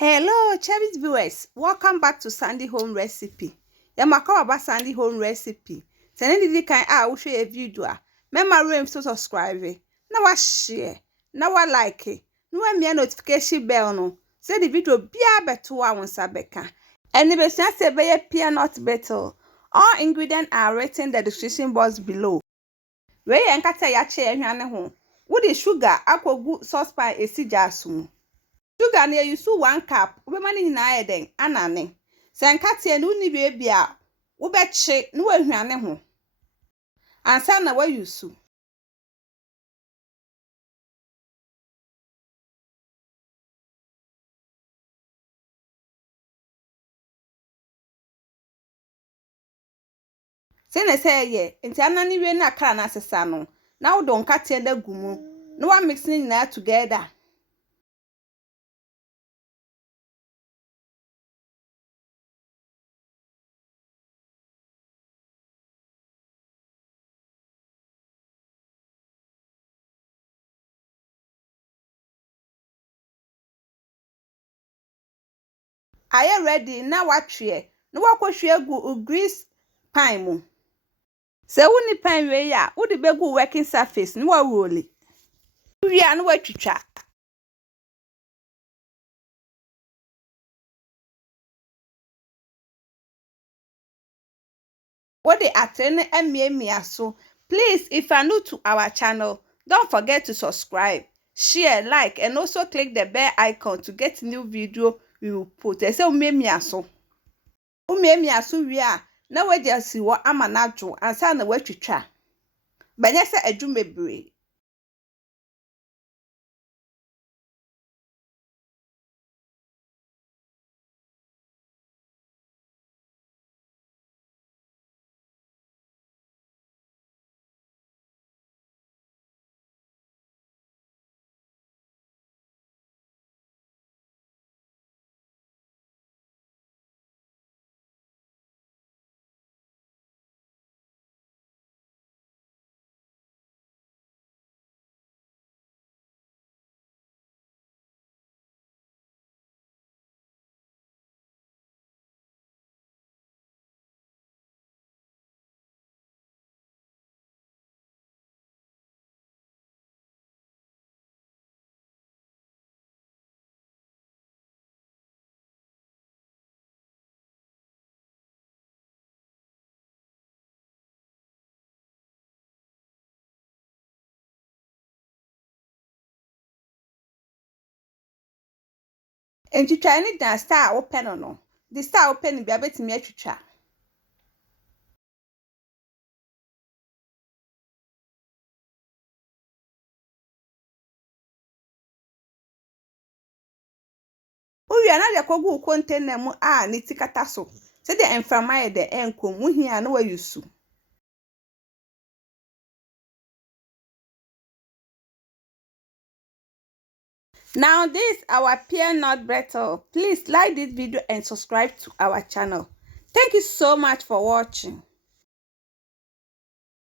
Hello, cherished viewers. Welcome back to Sandy Home Recipe. Yamaka about Sandy Home Recipe. Send the kind I will share a video. Remember to subscribe. Now I share. Now I like it. No me notification bell no. Say the video be a better one sabeka. And if you say be peanut brittle, all ingredients are written in the description box below. Where Nkate ya chair hwane ho. Wo the sugar akwogu saucepan esi jasu. Sugar na use 1 cup. Ubema ni nyina eden anane. Se Nkate no ni bi a wo be che no ahwane ho. Ansa na wa use. Se na say ye, enti anane we na kra na asesa no. Na wo don Nkate na gumu. No wa mix ni nyina together. Are you ready? Now what try? No wa kohwe gu grease pan mu. Se wo ni pan we ya, wo de begu working surface no wa roll. Wi a no wa twitwa. What they attend and so. Please, if you are new to our channel, don't forget to subscribe, share, like, and also click the bell icon to get new video we will put. They say so. So we are now we just see what I'm an and sign the way to try. But yes, I do me brave. And you try it down star open or no. The star open be a bit me to try. We are not the kogu container mu a ni tikata so. Say the enframa de enko mu hia no wa yusu. Now this our peanut brittle. Please like this video and subscribe to our channel. Thank you so much for watching.